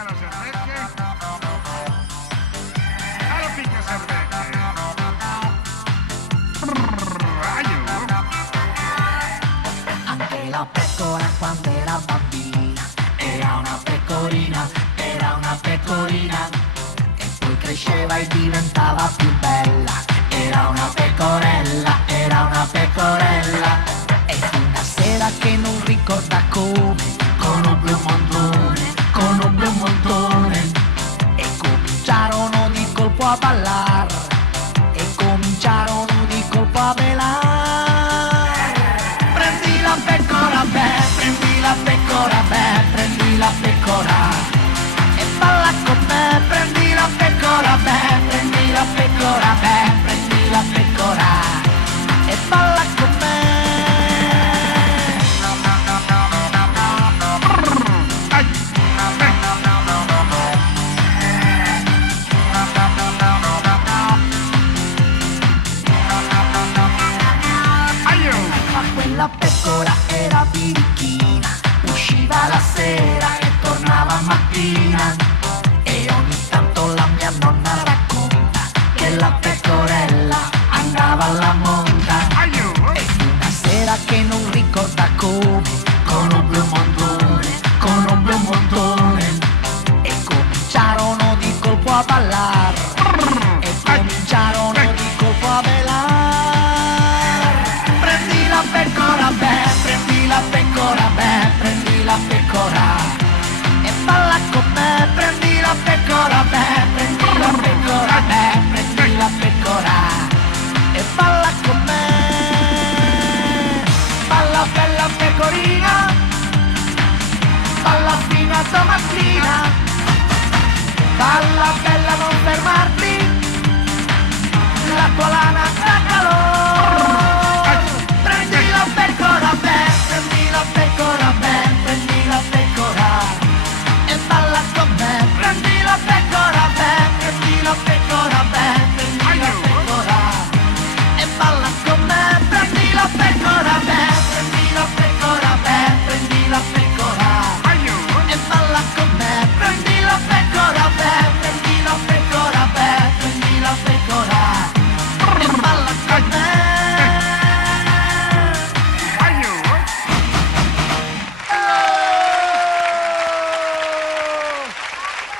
picca la servette. Alla picca servette. Aiuto. Anche la pecora quando era bambina era una pecorina, era una pecorina. E poi cresceva e diventava più bella. Era una pecorella, era una pecorella. E una sera che non ricorda come conobbe un montone, conobbe un montone. E cominciarono di colpo a ballar, e cominciarono di colpo a belare. Prendi la pecora, beh, prendi la pecora, beh, prendi la pecora. E balla con me, prendi la pecora, beh, prendi la pecora, beh, prendi la pecora. E balla con me. Ma quella pecora era birichina, usciva la sera e tornava mattina. E ogni tanto la mia nonna racconta che la pecorella andava alla monta. E una sera che non ricorda come conobbe un montone, conobbe un montone. E cominciarono di colpo a ballar, e cominciarono di colpo a belare. Prendi la pecora, beh, prendi la pecora, beh, prendi la pecora. E balla con me, prendi la pecora, beh, prendi la pecora, beh, prendi la pecora. E balla con me. Balla bella pecorina, balla fino a domattina. Balla bella non fermarti, la tua lana